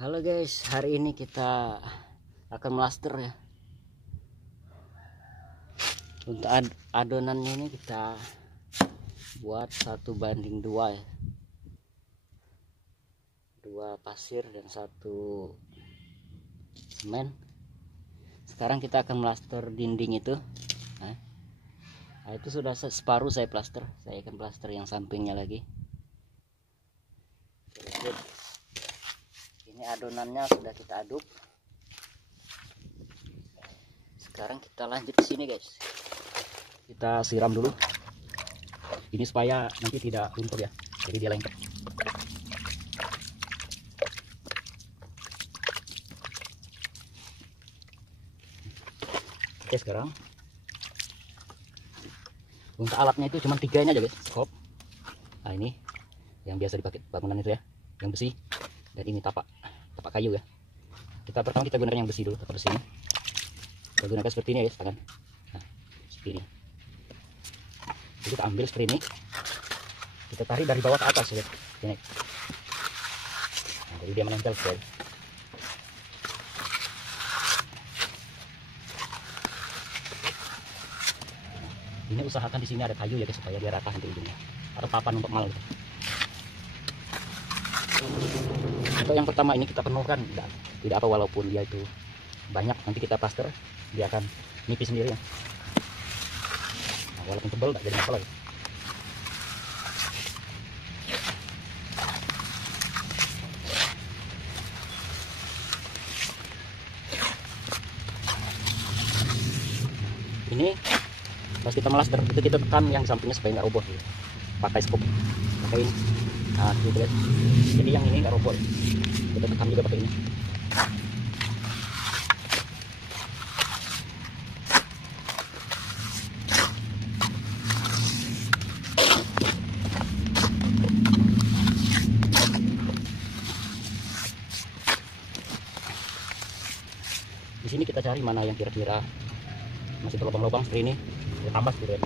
Halo guys, hari ini kita akan melaster ya. Untuk adonannya ini kita buat 1:2 ya. 2 pasir dan 1 semen. Sekarang kita akan melaster dinding itu. Nah, itu sudah separuh saya plaster. Saya akan plaster yang sampingnya lagi. Ini adonannya sudah kita aduk. Sekarang kita lanjut ke sini guys. Kita siram dulu. Ini supaya nanti tidak luntur ya. Jadi dia lengket. Oke, sekarang untuk alatnya itu cuma 3 ini aja guys. Skop. Nah, ini yang biasa dipakai bangunan itu ya, yang besi. Dan ini tapak kayu ya. Pertama kita gunakan yang besi dulu, tapak besi ini. Kita gunakan seperti ini ya guys, tangan. Nah, seperti ini. Jadi kita ambil seperti ini. Kita tarik dari bawah ke atas ya. Ini. Nah, jadi dia menempel sekali. Ini usahakan di sini ada kayu ya guys, supaya dia rata nanti ujungnya. Atau papan untuk mal gitu. Untuk yang pertama ini kita penuhkan, tidak apa, walaupun dia itu banyak, nanti kita plaster dia akan nipis sendiri ya. Nah, walaupun tebal tak jadi masalah. Ini pas kita melaster itu kita tekan yang sampingnya supaya nggak roboh gitu. Pakai skop, pakai ini. Nah, gitu guys. Jadi yang ini nggak roboh. Kita tekan juga pakai ini. Di sini kita cari mana yang kira-kira masih berlubang-lubang seperti ini, kita tambah gitu ya.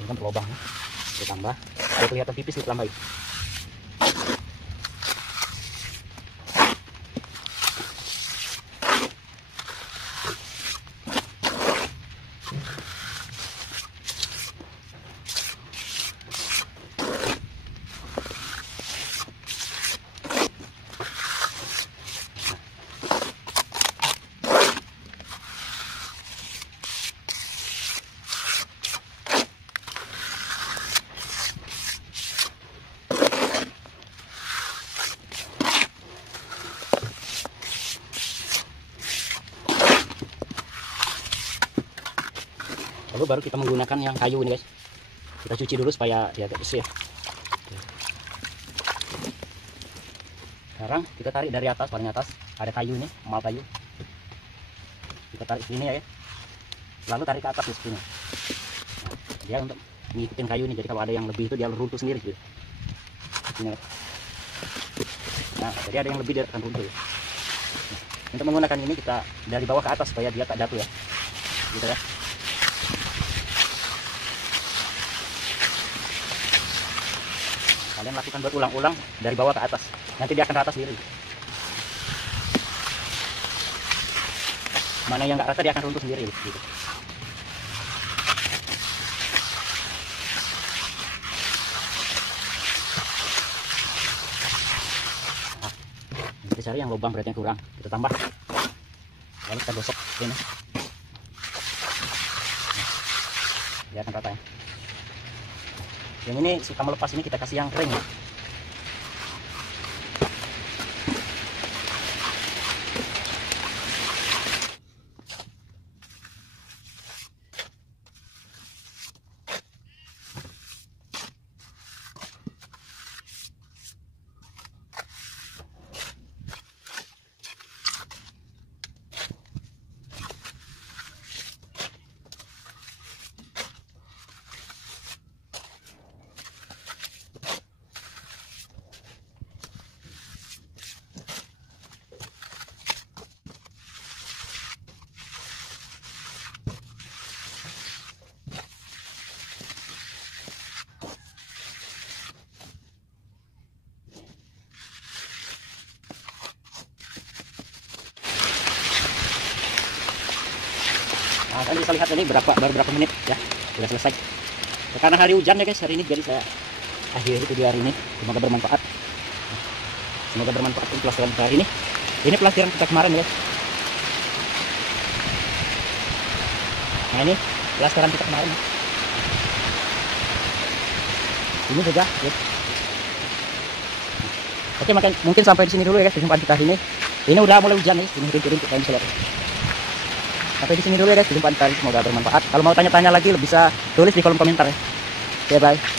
Ini kan berlubang ya. Kita tambah. Kalau kelihatan tipis kita tambahin. Lalu baru kita menggunakan yang kayu ini guys. Kita cuci dulu supaya dia agak bersih ya. Sekarang kita tarik dari atas, paling atas ada kayu ini, mal kayu. Kita tarik sini ya. Lalu tarik ke atas di sini. Nah, dia untuk ngikutin kayu ini. Jadi kalau ada yang lebih itu dia runtuh sendiri gitu. Ini, ya. Nah, jadi ada yang lebih dia akan runtuh ya. Nah, untuk menggunakan ini kita dari bawah ke atas supaya dia tak jatuh ya. Gitu ya. Kalian lakukan berulang-ulang dari bawah ke atas. Nanti dia akan rata sendiri. Mana yang nggak rata dia akan runtuh sendiri gitu. Nah, kita cari yang lubang berarti yang kurang, kita tambah. Lalu kita gosok ini. Dia akan rata ya. Yang ini suka melepas ini kita kasih yang kering ya. Nah, kalian bisa lihat ini baru berapa menit ya, sudah selesai. Karena hari hujan ya guys hari ini, jadi saya akhiri video hari ini. Semoga bermanfaat. Semoga bermanfaat untuk pelajaran kita hari ini. Ini pelajaran kita kemarin ya. Nah ini pelajaran kita kemarin. Ini juga. Ya. Oke, mungkin sampai di sini dulu ya guys perjumpaan kita hari ini. Ini udah mulai hujan nih, ini rintik-rintik kalian bisa lihat. Sampai di sini dulu ya guys perjumpaan kita, semoga bermanfaat. Kalau mau tanya-tanya lagi bisa tulis di kolom komentar ya. Oke, bye.